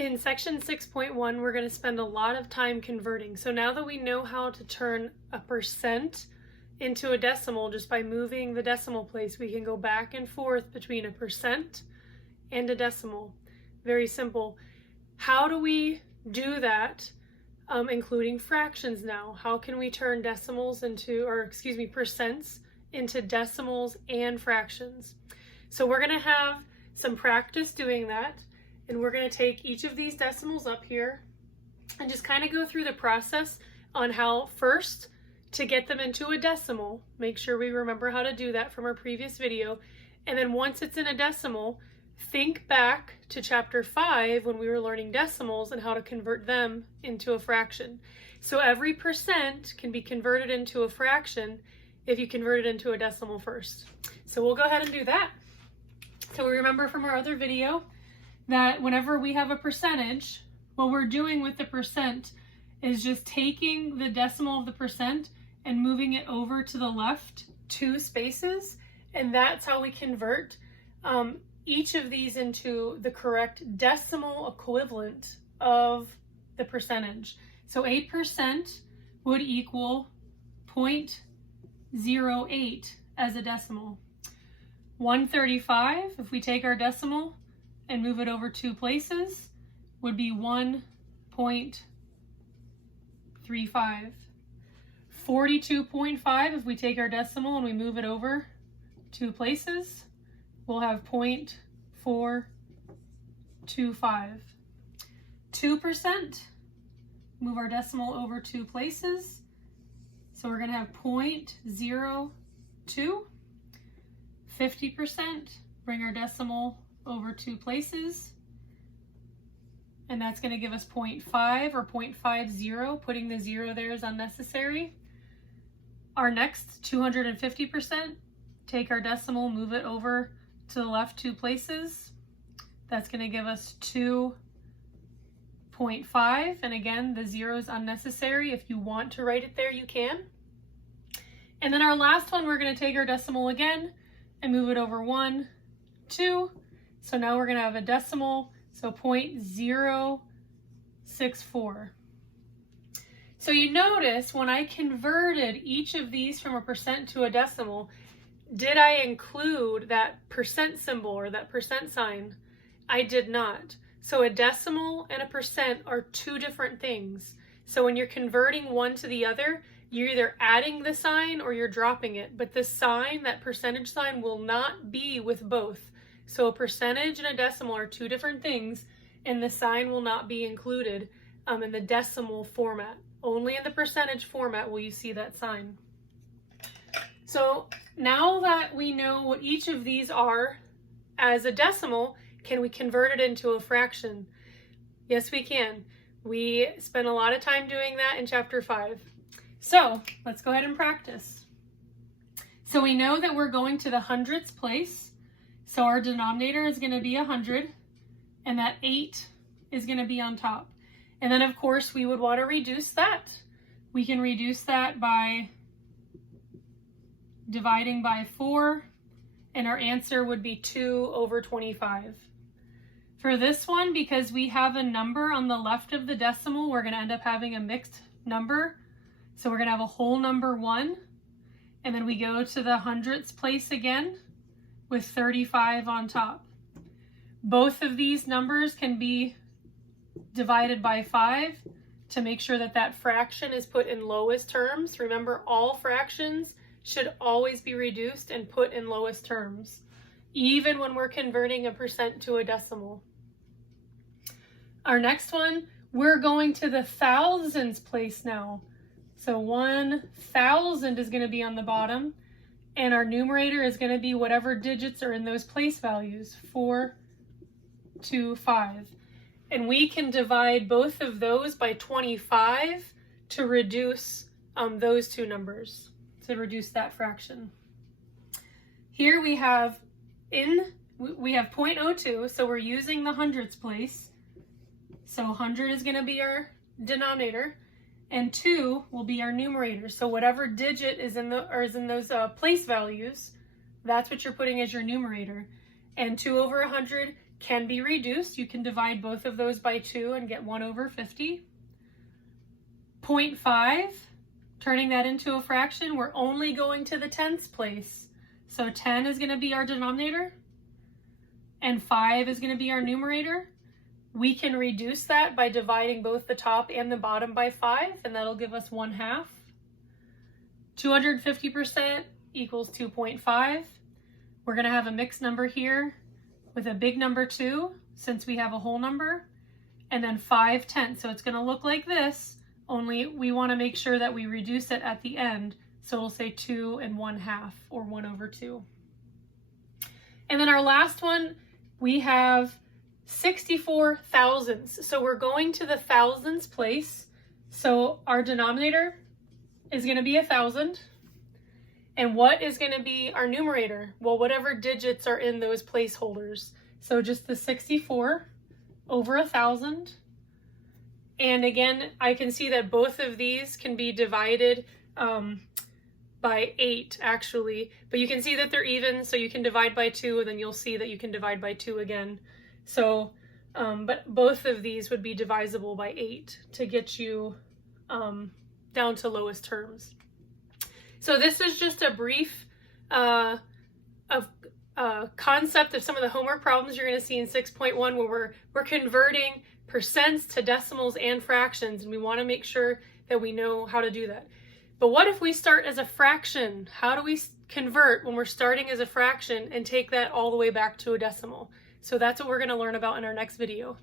In section 6.1, we're going to spend a lot of time converting. So now that we know how to turn a percent into a decimal just by moving the decimal place, we can go back and forth between a percent and a decimal. Very simple. How do we do that, including fractions now? How can we turn decimals into, percents into decimals and fractions? So we're going to have some practice doing that. And we're going to take each of these decimals up here and just kind of go through the process on how first to get them into a decimal. Make sure we remember how to do that from our previous video. And then once it's in a decimal, think back to chapter 5 when we were learning decimals and how to convert them into a fraction. So every percent can be converted into a fraction if you convert it into a decimal first. So we'll go ahead and do that. So we remember from our other video that whenever we have a percentage, what we're doing with the percent is just taking the decimal of the percent and moving it over to the left 2 spaces, and that's how we convert each of these into the correct decimal equivalent of the percentage. So 8% would equal 0.08 as a decimal. 135, if we take our decimal and move it over 2 places, would be 1.35. 42.5, if we take our decimal and we move it over 2 places, we'll have 0.425. 2%, move our decimal over 2 places, so we're going to have 0.02. 50%, bring our decimal over 2 places, and that's going to give us 0.5 or 0.50. Putting the 0 there is unnecessary. Our next 250%, take our decimal, move it over to the left 2 places. That's going to give us 2.5, and again, the 0 is unnecessary. If you want to write it there, you can. And then our last one, we're going to take our decimal again and move it over 1, 2. So now we're going to have a decimal, so 0.064. So you notice when I converted each of these from a percent to a decimal, did I include that percent symbol or that percent sign? I did not. So a decimal and a percent are 2 different things. So when you're converting one to the other, you're either adding the sign or you're dropping it, but the sign, that percentage sign, will not be with both. So a percentage and a decimal are 2 different things, and the sign will not be included in the decimal format. Only in the percentage format will you see that sign. So now that we know what each of these are as a decimal, can we convert it into a fraction? Yes, we can. We spent a lot of time doing that in chapter 5. So let's go ahead and practice. So we know that we're going to the hundredths place. So our denominator is going to be 100, and that 8 is going to be on top. And then of course we would want to reduce that. We can reduce that by dividing by 4, and our answer would be 2 over 25. For this one, because we have a number on the left of the decimal, we're going to end up having a mixed number. So we're going to have a whole number 1, and then we go to the hundredths place again with 35 on top. Both of these numbers can be divided by 5 to make sure that that fraction is put in lowest terms. Remember, all fractions should always be reduced and put in lowest terms, even when we're converting a percent to a decimal. Our next one, we're going to the thousands place now. So 1,000 is going to be on the bottom, and our numerator is going to be whatever digits are in those place values, 4, 2, 5. And we can divide both of those by 25 to reduce those 2 numbers, to reduce that fraction. Here we have 0.02, so we're using the hundredths place. So 100 is going to be our denominator, and 2 will be our numerator. So whatever digit is in those place values, that's what you're putting as your numerator. And 2 over 100 can be reduced. You can divide both of those by 2 and get 1 over 50. 0.5, turning that into a fraction, we're only going to the tens place. So 10 is going to be our denominator, and 5 is going to be our numerator. We can reduce that by dividing both the top and the bottom by 5, and that'll give us 1/2. 250% equals 2.5. We're going to have a mixed number here with a big number 2, since we have a whole number, and then 5/10. So it's going to look like this, only we want to make sure that we reduce it at the end. So we'll say 2 1/2, or 1 over 2. And then our last one, we have 64 thousandths. So we're going to the thousands place. So our denominator is going to be 1,000. And what is going to be our numerator? Well, whatever digits are in those placeholders. So just the 64 over 1,000. And again, I can see that both of these can be divided by 8 actually, but you can see that they're even, so you can divide by 2, and then you'll see that you can divide by 2 again. So, but both of these would be divisible by 8 to get you down to lowest terms. So this is just a brief concept of some of the homework problems you're going to see in 6.1, where we're converting percents to decimals and fractions, and we want to make sure that we know how to do that. But what if we start as a fraction? How do we convert when we're starting as a fraction and take that all the way back to a decimal? So that's what we're going to learn about in our next video.